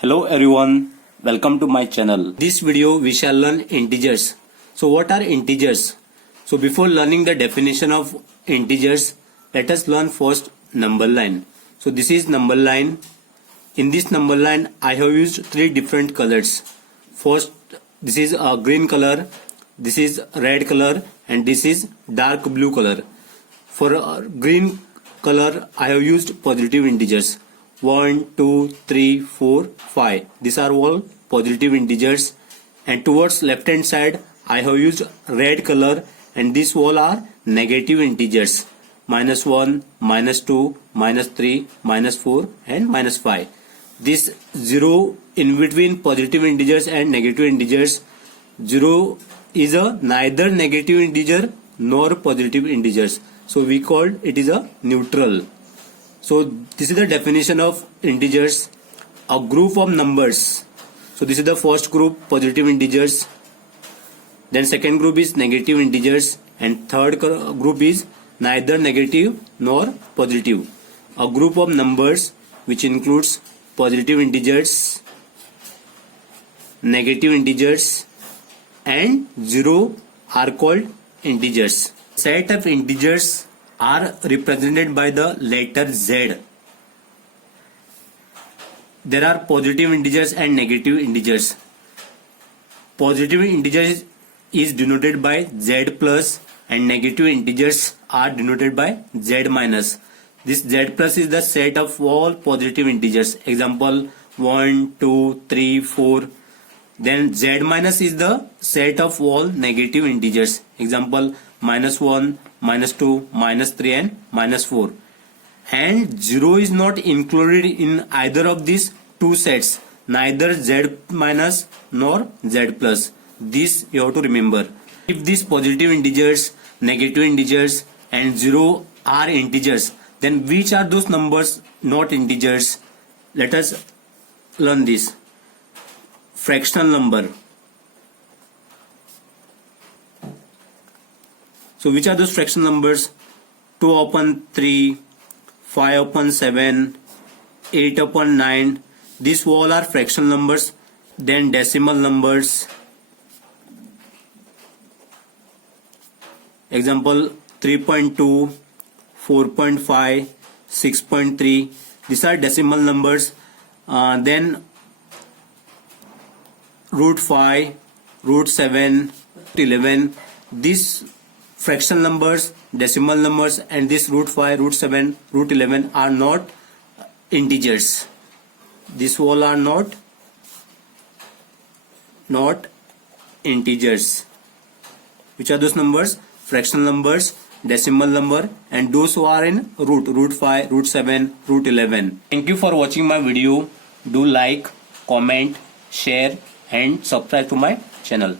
Hello everyone, welcome to my channel. This video we shall learn integers. So what are integers? So before learning the definition of integers, let us learn first number line. So this is number line. In this number line I have used three different colors. First, this is a green color, this is red color, and this is dark blue color. For green color I have used positive integers. 1, 2, 3, 4, 5. These are all positive integers. And towards left hand side I have used red color, and these all are negative integers. -1, -2, -3, -4 and -5. This 0 in between positive integers and negative integers, 0 is a neither negative integer nor positive integers. So we call it is a neutral. So this is the definition of integers, a group of numbers. So this is the first group, positive integers. Then second group is negative integers, and third group is neither negative nor positive. A group of numbers which includes positive integers, negative integers and 0 are called integers. Set of integers are represented by the letter Z. There are positive integers and negative integers. Positive integers is denoted by Z plus, and negative integers are denoted by Z minus. This Z plus is the set of all positive integers. Example 1, 2, 3, 4. Then Z minus is the set of all negative integers. Example -1, -2, -3 and -4. And 0 is not included in either of these two sets, neither Z minus nor Z plus. This you have to remember. If these positive integers, negative integers and 0 are integers, then which are those numbers not integers? Let us learn this. Fractional number. So which are those fractional numbers? 2 upon 3, 5 upon 7, 8 upon 9. These all are fractional numbers. Then decimal numbers. Example 3.2, 4.5, 6.3. These are decimal numbers. Then root 5, root 7, 11. These fractional numbers, decimal numbers and this root 5, root 7, root 11 are not integers. These all are not integers. Which are those numbers? Fractional numbers, decimal number and those who are in root 5, root 7, root 11. Thank you for watching my video. Do like, comment, share and subscribe to my channel.